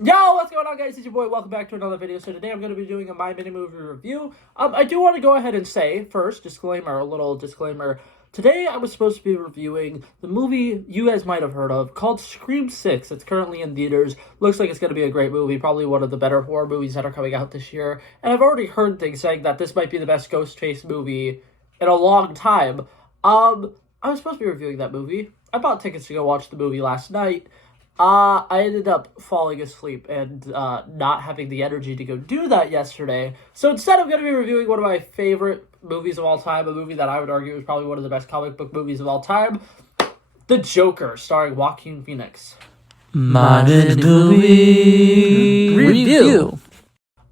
Yo, what's going on, guys? It's your boy. Welcome back to another video. So today I'm going to be doing a My Mini Movie review. I do want to go ahead and say, first, a little disclaimer. Today I was supposed to be reviewing the movie you guys might have heard of called Scream 6. It's currently in theaters. Looks like it's going to be a great movie, probably one of the better horror movies that are coming out this year. And I've already heard things saying that this might be the best Ghostface movie in a long time. I was supposed to be reviewing that movie. I bought tickets to go watch the movie last night. I ended up falling asleep and not having the energy to go do that yesterday. So instead, I'm going to be reviewing one of my favorite movies of all time, a movie that I would argue is probably one of the best comic book movies of all time, The Joker, starring Joaquin Phoenix. My movie review.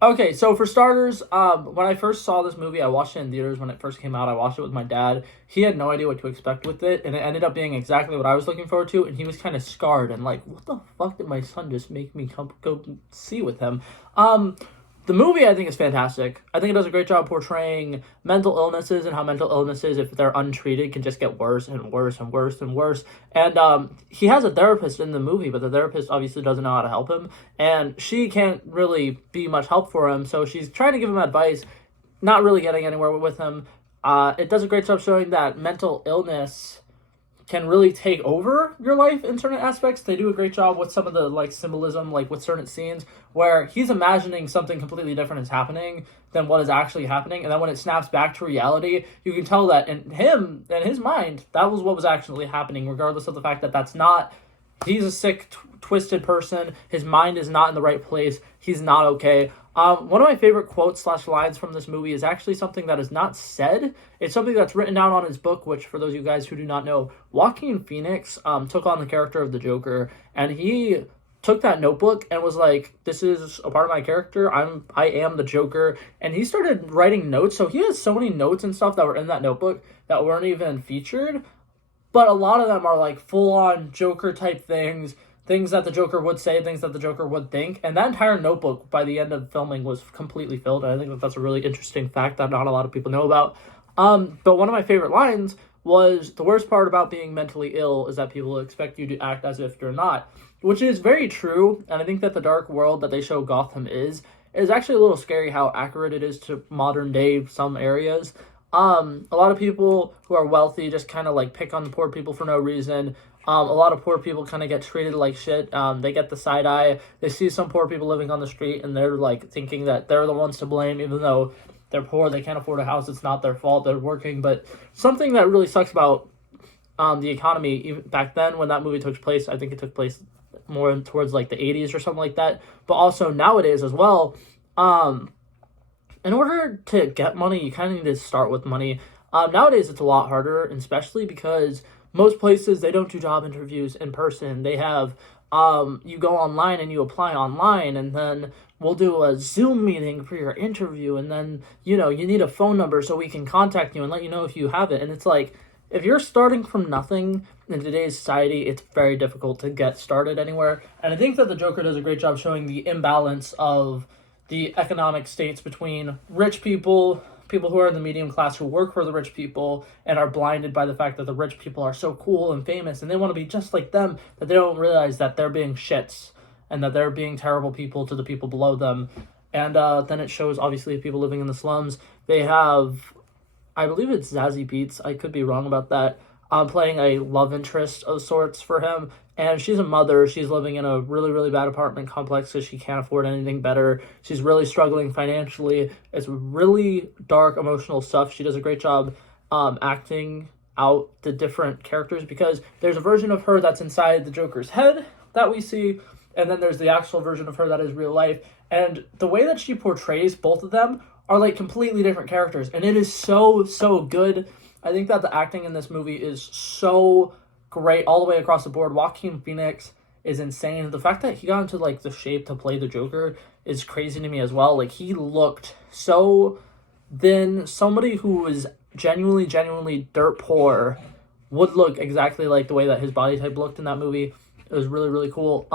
Okay, so for starters, when I first saw this movie, I watched it in theaters when it first came out. I watched it with my dad. He had no idea what to expect with it, and it ended up being exactly what I was looking forward to, and he was kind of scarred and like, what the fuck did my son just make me go see with him? The movie, I think, is fantastic. I think it does a great job portraying mental illnesses and how mental illnesses, if they're untreated, can just get worse and worse and worse and worse. And he has a therapist in the movie, but the therapist obviously doesn't know how to help him. And she can't really be much help for him, so she's trying to give him advice, not really getting anywhere with him. It does a great job showing that mental illness can really take over your life in certain aspects. They do a great job with some of the like symbolism, like with certain scenes where he's imagining something completely different is happening than what is actually happening, and then when it snaps back to reality, you can tell that in his mind, that was what was actually happening, regardless of the fact that that's not. He's a sick, twisted person. His mind is not in the right place. He's not okay. One of my favorite quotes / lines from this movie is actually something that is not said. It's something that's written down on his book, which, for those of you guys who do not know, Joaquin Phoenix took on the character of the Joker, and he took that notebook and was like, this is a part of my character. I am the Joker. And he started writing notes. So he has so many notes and stuff that were in that notebook that weren't even featured. But a lot of them are like full-on Joker type things that the Joker would say, things that the Joker would think. And that entire notebook by the end of filming was completely filled. And I think that that's a really interesting fact that not a lot of people know about. But one of my favorite lines was, the worst part about being mentally ill is that people expect you to act as if you're not, which is very true. And I think that the dark world that they show Gotham is actually a little scary how accurate it is to modern day some areas. A lot of people who are wealthy just kind of like pick on the poor people for no reason. A lot of poor people kind of get treated like shit. They get the side eye. They see some poor people living on the street and they're like thinking that they're the ones to blame, even though they're poor, they can't afford a house, it's not their fault, they're working. But something that really sucks about the economy, even back then when that movie took place, I think it took place more towards like the 80s or something like that, but also nowadays as well, in order to get money, you kind of need to start with money. Nowadays, it's a lot harder, especially because most places, they don't do job interviews in person. They have, you go online and you apply online, and then we'll do a Zoom meeting for your interview, and then, you need a phone number so we can contact you and let you know if you have it. And it's like, if you're starting from nothing in today's society, it's very difficult to get started anywhere. And I think that the Joker does a great job showing the imbalance of the economic states between rich people who are in the medium class who work for the rich people and are blinded by the fact that the rich people are so cool and famous and they want to be just like them, that they don't realize that they're being shits and that they're being terrible people to the people below them. And then it shows, obviously, people living in the slums. They have, I believe it's Zazie Beetz, I could be wrong about that, playing a love interest of sorts for him. And she's a mother. She's living in a really, really bad apartment complex because she can't afford anything better. She's really struggling financially. It's really dark, emotional stuff. She does a great job acting out the different characters, because there's a version of her that's inside the Joker's head that we see, and then there's the actual version of her that is real life. And the way that she portrays both of them are like completely different characters, and it is so, so good. I think that the acting in this movie is so great all the way across the board. Joaquin Phoenix is insane. The fact that he got into like the shape to play the Joker is crazy to me as well. Like, he looked so thin. Somebody who was genuinely dirt poor would look exactly like the way that his body type looked in that movie. It was really, really cool.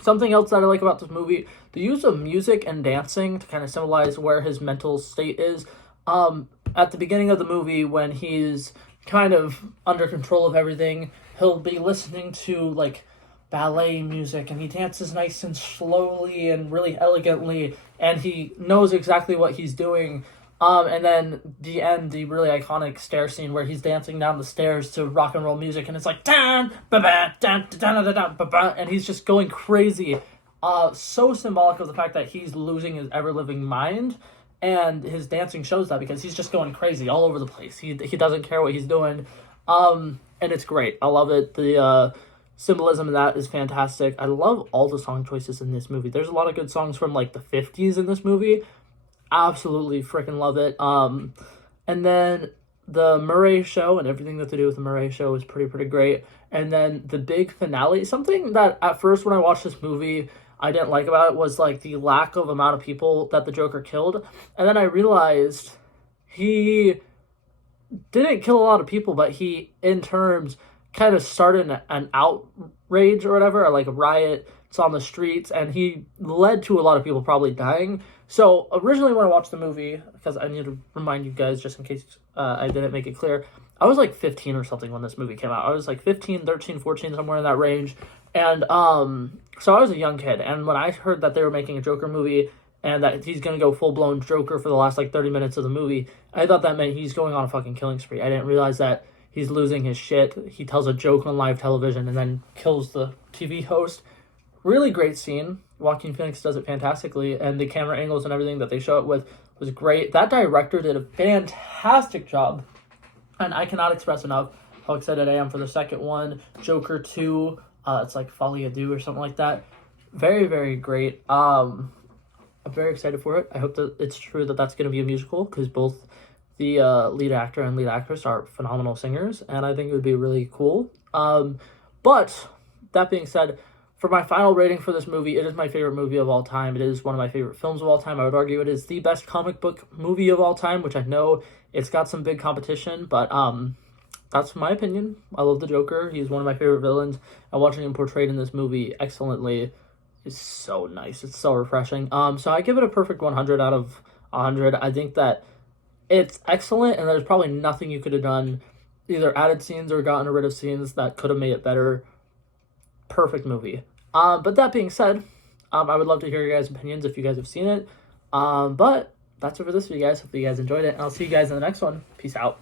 Something else that I like about this movie, the use of music and dancing to kind of symbolize where his mental state is. At the beginning of the movie, when he's kind of under control of everything, he'll be listening to like ballet music, and he dances nice and slowly and really elegantly, and he knows exactly what he's doing. And then the end, the really iconic stair scene where he's dancing down the stairs to rock and roll music, and it's like dan ba ba dan dan dan dan ba ba, and he's just going crazy. So symbolic of the fact that he's losing his ever living mind, and his dancing shows that because he's just going crazy all over the place. He doesn't care what he's doing, and it's great. I love it. The symbolism of that is fantastic. I love all the song choices in this movie. There's a lot of good songs from like the 50s in this movie. Absolutely freaking love it. And then the Murray show and everything that they do with the Murray show is pretty great. And then the big finale, something that at first when I watched this movie I didn't like about it was like the lack of amount of people that the Joker killed. And then I realized he didn't kill a lot of people, but he in terms kind of started an outrage or whatever, or like a riot. It's on the streets, and he led to a lot of people probably dying. So originally when I watched the movie, because I need to remind you guys just in case I didn't make it clear, I was like 15 or something when this movie came out. I was like 15, 13, 14, somewhere in that range. And so I was a young kid, and when I heard that they were making a Joker movie and that he's going to go full-blown Joker for the last like 30 minutes of the movie, I thought that meant he's going on a fucking killing spree. I didn't realize that he's losing his shit. He tells a joke on live television and then kills the TV host. Really great scene. Joaquin Phoenix does it fantastically, and the camera angles and everything that they show it with was great. That director did a fantastic job, and I cannot express enough how excited I am for the second one, Joker 2. It's like Folie à Deux or something like that. Very great. I'm very excited for it. I hope that it's true that that's going to be a musical, because both the lead actor and lead actress are phenomenal singers, and I think it would be really cool. But that being said, for my final rating for this movie, it is my favorite movie of all time. It is one of my favorite films of all time. I would argue it is the best comic book movie of all time, which I know it's got some big competition, but that's my opinion. I love the Joker. He's one of my favorite villains, and watching him portrayed in this movie excellently is so nice. It's so refreshing. So I give it a perfect 100 out of 100. I think that it's excellent, and there's probably nothing you could have done, either added scenes or gotten rid of scenes that could have made it better. Perfect movie. But that being said, I would love to hear your guys' opinions if you guys have seen it. But that's it for this video, guys. Hope you guys enjoyed it, and I'll see you guys in the next one. Peace out.